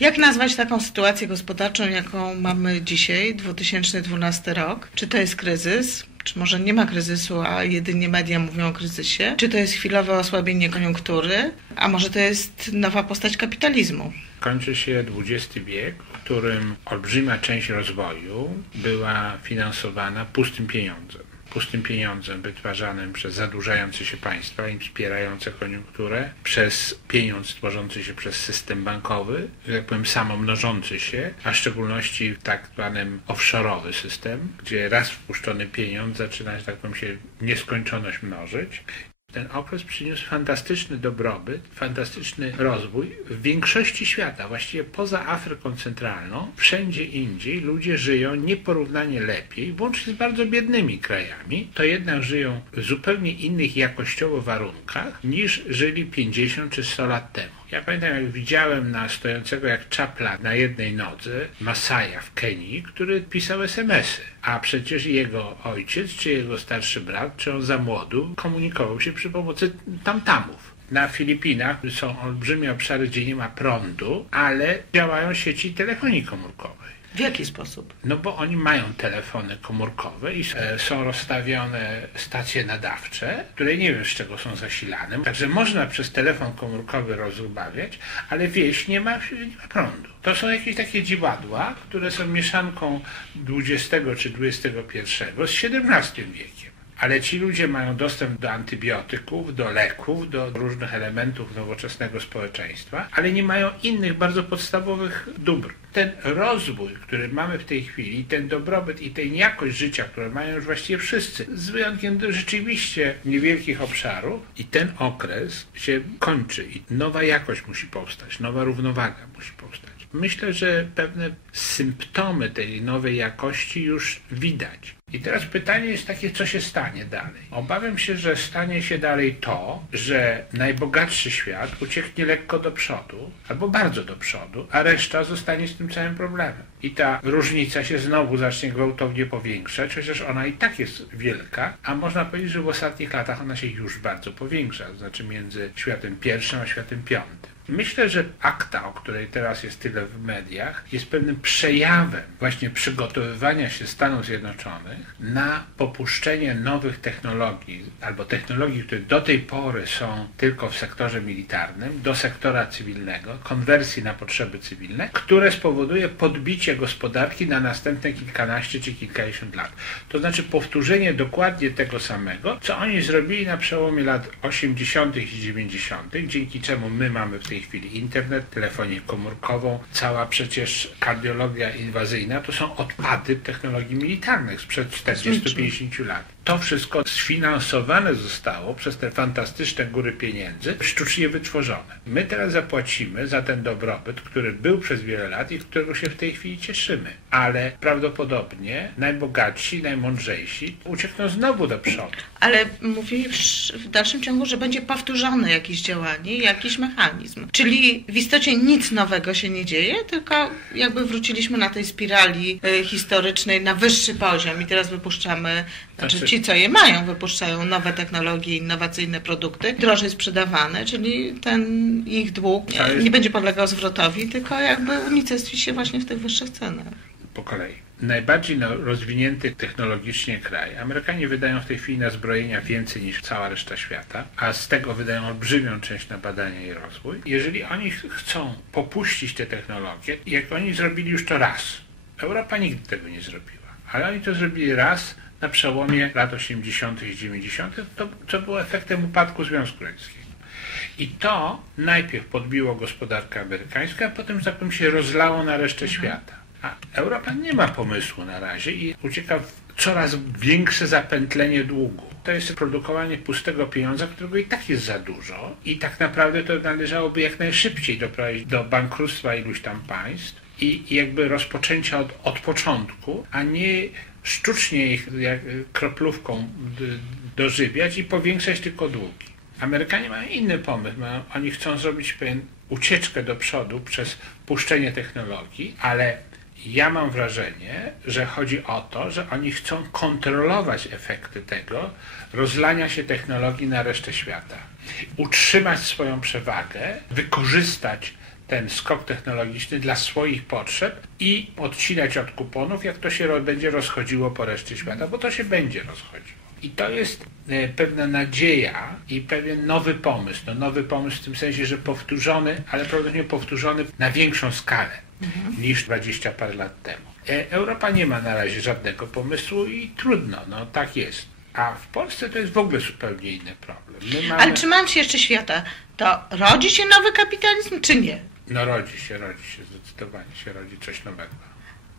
Jak nazwać taką sytuację gospodarczą, jaką mamy dzisiaj, 2012 rok? Czy to jest kryzys? Czy może nie ma kryzysu, a jedynie media mówią o kryzysie? Czy to jest chwilowe osłabienie koniunktury? A może to jest nowa postać kapitalizmu? Kończy się XX wiek, w którym olbrzymia część rozwoju była finansowana pustym pieniądzem pustym pieniądzem wytwarzanym przez zadłużające się państwa i wspierające koniunkturę, przez pieniądz tworzący się przez system bankowy, tak powiem samomnożący się, a w szczególności w tak zwanym offshore'owy system, gdzie raz wpuszczony pieniądz zaczyna, że tak powiem, się nieskończoność mnożyć ten okres przyniósł fantastyczny dobrobyt, fantastyczny rozwój w większości świata, właściwie poza Afryką Centralną, wszędzie indziej ludzie żyją nieporównanie lepiej, włącznie z bardzo biednymi krajami, to jednak żyją w zupełnie innych jakościowo warunkach niż żyli 50 czy 100 lat temu. Ja pamiętam, jak widziałem na stojącego jak czapla na jednej nodze Masaja w Kenii, który pisał SMS-y. A przecież jego ojciec, czy jego starszy brat, czy on za młodu komunikował się przy pomocy tamtamów. Na Filipinach są olbrzymie obszary, gdzie nie ma prądu, ale działają sieci telefonii komórkowej. W jaki sposób? No bo oni mają telefony komórkowe i e, są rozstawione stacje nadawcze, które nie wiem z czego są zasilane. Także można przez telefon komórkowy rozmawiać, ale wieś nie ma, nie ma prądu. To są jakieś takie dziwadła, które są mieszanką XX czy XXI z XVII wiekiem ale ci ludzie mają dostęp do antybiotyków, do leków, do różnych elementów nowoczesnego społeczeństwa, ale nie mają innych bardzo podstawowych dóbr. Ten rozwój, który mamy w tej chwili, ten dobrobyt i tę jakość życia, które mają już właściwie wszyscy, z wyjątkiem rzeczywiście niewielkich obszarów, i ten okres się kończy i nowa jakość musi powstać, nowa równowaga musi powstać. Myślę, że pewne symptomy tej nowej jakości już widać. I teraz pytanie jest takie, co się stanie dalej. Obawiam się, że stanie się dalej to, że najbogatszy świat ucieknie lekko do przodu, albo bardzo do przodu, a reszta zostanie z tym całym problemem. I ta różnica się znowu zacznie gwałtownie powiększać, chociaż ona i tak jest wielka, a można powiedzieć, że w ostatnich latach ona się już bardzo powiększa, to znaczy między światem pierwszym a światem piątym. Myślę, że akta, o której teraz jest tyle w mediach, jest pewnym przejawem właśnie przygotowywania się Stanów Zjednoczonych na popuszczenie nowych technologii, albo technologii, które do tej pory są tylko w sektorze militarnym, do sektora cywilnego, konwersji na potrzeby cywilne, które spowoduje podbicie gospodarki na następne kilkanaście czy kilkadziesiąt lat. To znaczy powtórzenie dokładnie tego samego, co oni zrobili na przełomie lat 80. i 90., dzięki czemu my mamy w tej chwili internet, telefonię komórkową, cała przecież kardiologia inwazyjna to są odpady technologii militarnych sprzed 40-50 lat. To wszystko sfinansowane zostało przez te fantastyczne góry pieniędzy, sztucznie wytworzone. My teraz zapłacimy za ten dobrobyt, który był przez wiele lat i którego się w tej chwili cieszymy. Ale prawdopodobnie najbogatsi, najmądrzejsi uciekną znowu do przodu. Ale mówisz w dalszym ciągu, że będzie powtórzone jakieś działanie, jakiś mechanizm. Czyli w istocie nic nowego się nie dzieje, tylko jakby wróciliśmy na tej spirali e, historycznej na wyższy poziom i teraz wypuszczamy, znaczy, znaczy ci, co je mają, wypuszczają nowe technologie, innowacyjne produkty, drożej sprzedawane, czyli ten ich dług nie, nie będzie podlegał zwrotowi, tylko jakby unicestwi się właśnie w tych wyższych cenach. Po kolei najbardziej no, rozwinięty technologicznie kraj. Amerykanie wydają w tej chwili na zbrojenia więcej niż cała reszta świata, a z tego wydają olbrzymią część na badania i rozwój. Jeżeli oni chcą popuścić te technologie, jak oni zrobili już to raz, Europa nigdy tego nie zrobiła, ale oni to zrobili raz na przełomie lat 80. i 90., to, co było efektem upadku Związku Radzieckiego. I to najpierw podbiło gospodarkę amerykańską, a potem, że tak powiem, się rozlało na resztę mhm. świata. A Europa nie ma pomysłu na razie i ucieka w coraz większe zapętlenie długu. To jest produkowanie pustego pieniądza, którego i tak jest za dużo i tak naprawdę to należałoby jak najszybciej doprowadzić do bankructwa iluś tam państw i jakby rozpoczęcia od, od początku, a nie sztucznie ich jak kroplówką dożywiać i powiększać tylko długi. Amerykanie mają inny pomysł. Oni chcą zrobić pewien ucieczkę do przodu przez puszczenie technologii, ale ja mam wrażenie, że chodzi o to, że oni chcą kontrolować efekty tego rozlania się technologii na resztę świata. Utrzymać swoją przewagę, wykorzystać ten skok technologiczny dla swoich potrzeb i odcinać od kuponów, jak to się będzie rozchodziło po reszcie świata, bo to się będzie rozchodziło. I to jest e, pewna nadzieja i pewien nowy pomysł. No, nowy pomysł w tym sensie, że powtórzony, ale prawdopodobnie powtórzony na większą skalę niż 20 parę lat temu. E, Europa nie ma na razie żadnego pomysłu i trudno, no tak jest. A w Polsce to jest w ogóle zupełnie inny problem. My mamy... Ale trzymając się jeszcze świata, to rodzi się nowy kapitalizm, czy nie? No rodzi się, rodzi się, zdecydowanie się rodzi coś nowego.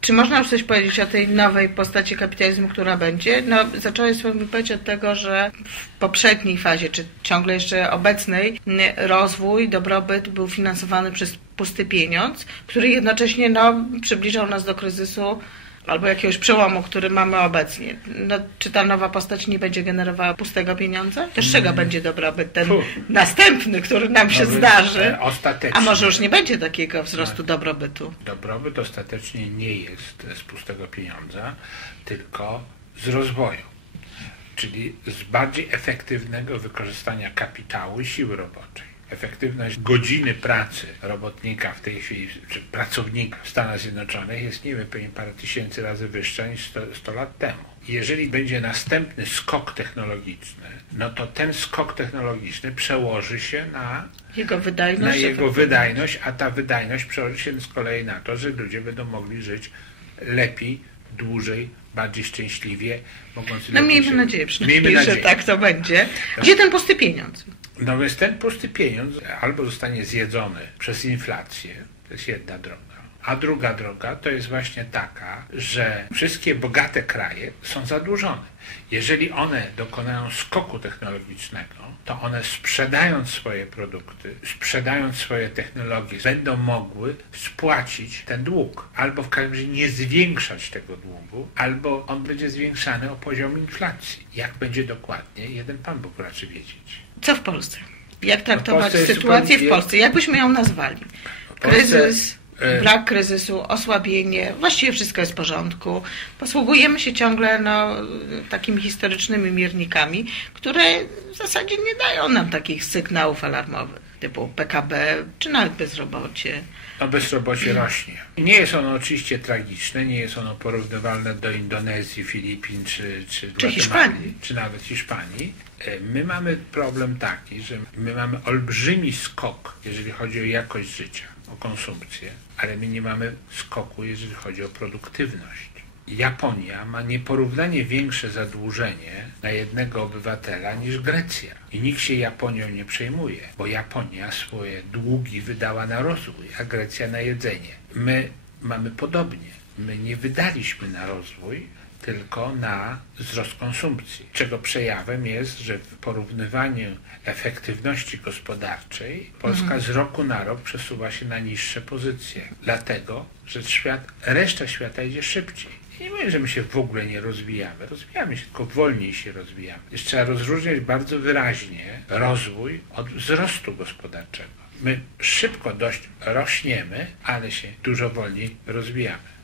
Czy można już coś powiedzieć o tej nowej postaci kapitalizmu, która będzie? No, zacząłeś swoją wypowiedź od tego, że w poprzedniej fazie, czy ciągle jeszcze obecnej, rozwój, dobrobyt był finansowany przez pusty pieniądz, który jednocześnie no, przybliżał nas do kryzysu albo jakiegoś przełomu, który mamy obecnie. No, czy ta nowa postać nie będzie generowała pustego pieniądza? To z czego będzie dobrobyt ten następny, który nam się Dobrobyt, zdarzy? Ostatecznie. A może już nie będzie takiego wzrostu dobrobytu? Dobrobyt ostatecznie nie jest z pustego pieniądza, tylko z rozwoju. Czyli z bardziej efektywnego wykorzystania kapitału i siły roboczej. Efektywność godziny pracy robotnika w tej chwili, czy pracownika w Stanach Zjednoczonych jest, nie wiem, pewnie parę tysięcy razy wyższa niż 100, 100 lat temu. Jeżeli będzie następny skok technologiczny, no to ten skok technologiczny przełoży się na Jego wydajność? na jego wydajność, a ta wydajność przełoży się z kolei na to, że ludzie będą mogli żyć lepiej, dłużej, bardziej szczęśliwie, mogąc No miejmy się... nadzieję przynajmniej, Miejmy że nadzieję. tak to będzie. Gdzie ten pusty pieniądz? No więc ten pusty pieniądz albo zostanie zjedzony przez inflację, to jest jedna droga, a druga droga to jest właśnie taka, że wszystkie bogate kraje są zadłużone. Jeżeli one dokonają skoku technologicznego, to one sprzedając swoje produkty, sprzedając swoje technologie, będą mogły spłacić ten dług. Albo w każdym razie nie zwiększać tego długu, albo on będzie zwiększany o poziom inflacji. Jak będzie dokładnie, jeden Pan Bóg raczy wiedzieć. Co w Polsce? Jak traktować sytuację w Polsce? Jak byśmy ją nazwali? Polsce, Kryzys, e, brak kryzysu, osłabienie, właściwie wszystko jest w porządku. Posługujemy się ciągle no, takimi historycznymi miernikami, które w zasadzie nie dają nam takich sygnałów alarmowych, typu PKB czy nawet bezrobocie. No bezrobocie rośnie. Nie jest ono oczywiście tragiczne, nie jest ono porównywalne do Indonezji, Filipin czy, czy, Gwatemali, Hiszpanii. czy nawet Hiszpanii. E, My mamy problem taki, że my mamy olbrzymi skok, jeżeli chodzi o jakość życia, o konsumpcję, ale my nie mamy skoku, jeżeli chodzi o produktywność. Japonia ma nieporównanie większe zadłużenie na jednego obywatela niż Grecja. I nikt się Japonią nie przejmuje, bo Japonia swoje długi wydała na rozwój, a Grecja na jedzenie. My mamy podobnie. My nie wydaliśmy na rozwój, tylko na wzrost konsumpcji, czego przejawem jest, że w porównywaniu efektywności gospodarczej Polska z roku na rok przesuwa się na niższe pozycje, dlatego, że świat, reszta świata idzie szybciej. Nie mówię, że my się w ogóle nie rozwijamy. Rozwijamy się, tylko wolniej się rozwijamy. Jeszcze trzeba rozróżniać bardzo wyraźnie rozwój od wzrostu gospodarczego. My szybko dość rośniemy, ale się dużo wolniej rozwijamy.